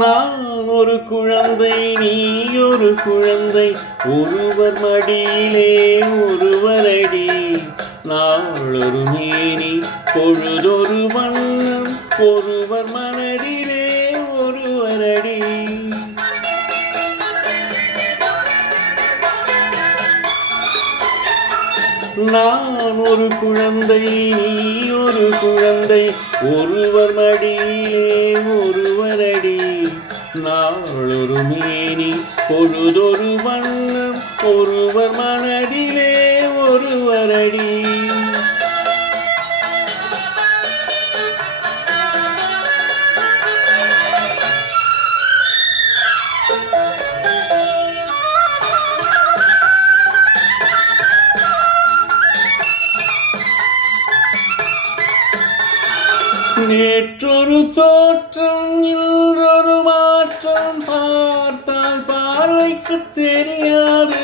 நான் ஒரு குழந்தை, நீ ஒரு குழந்தை, ஒருவர் மடியிலே ஒருவரடி. நாளொரு மேனி, பொழுதொரு வண்ணம், ஒருவர் மனதிலே ஒருவரடி. நான் ஒரு குழந்தை, நீ ஒரு குழந்தை, ஒருவர் மடியிலே ஒருவரடி. நாளொரு மேனி, பொழுதொரு வண்ணம், ஒருவர் மனதிலே ஒருவரடி. நேற்றொரு தோற்றம், இன்றொரு மாற்றம், பார்த்தால் பார்வைக்கு தெரியாது.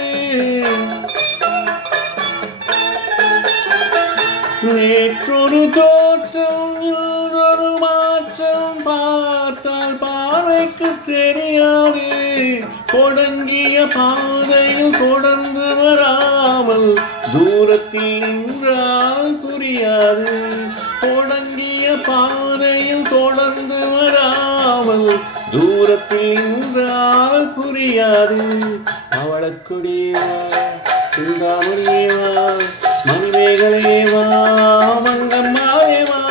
நேற்றொரு தோற்றம், இன்றொரு மாற்றம், பார்த்தால் பார்வைக்கு தெரியாது. தொடங்கிய பாதையில் தொடர்ந்து வராமல் தூரத்தில் நின்றால் புரியாது. தொடங்கிய பாதையில் தொடர்ந்து வராமல் தூரத்தில் நின்றால் புரியாது. பவளக்கொடியேவா, சிந்தாமணியேவா, மணிமேகலையேவா, மங்கம்மாவேவா.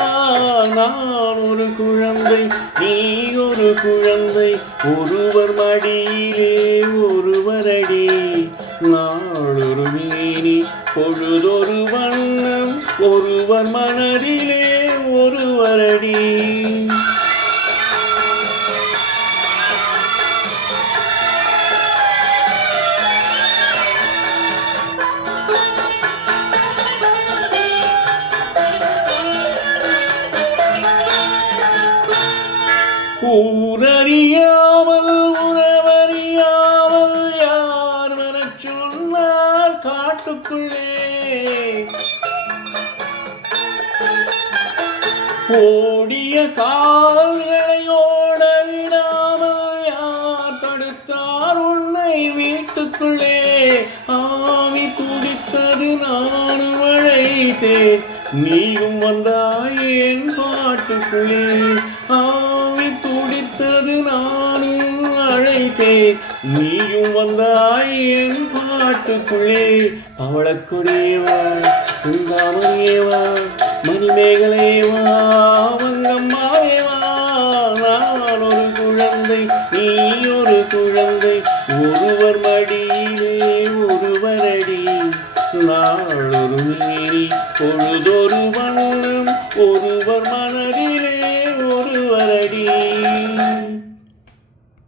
நான் ஒரு குழந்தை, நீ ஒரு குழந்தை, ஒருவர் மடியிலே ஒருவரடி. நாளொரு மேனி, பொழுதொரு வண்ணம், ஒருவர் மனதிலே ஒருவரடி. ஊரறியாமல் உறவறியாமல் யார் வரச் சொன்னார் காட்டுக்குள்ளே. ஓடிய கால்களை ஓட விடாமல் யார் தடுத்தார் உன்னை வீட்டுக்குள்ளே. ஆவி துடித்தது நானும் அழைத்தேன், நீயும் வந்தாய் என் பாட்டுக்குள்ளே. ஆவி துடித்தது நானும் அழைத்தேன், நீயும் வந்தாய் என் பாட்டுக்குள்ளே. பவளக்கொடியேவா, சிந்தாமணியேவா, மணிமேகலையேவா, மங்கம்மாவேவா. நான் ஒரு குழந்தை, நீ ஒரு குழந்தை, ஒருவர் மடியிலே ஒருவரடி. நாளொரு மேனி, பொழுதொரு வண்ணம், ஒருவர் மனதிலே ஒருவரடி.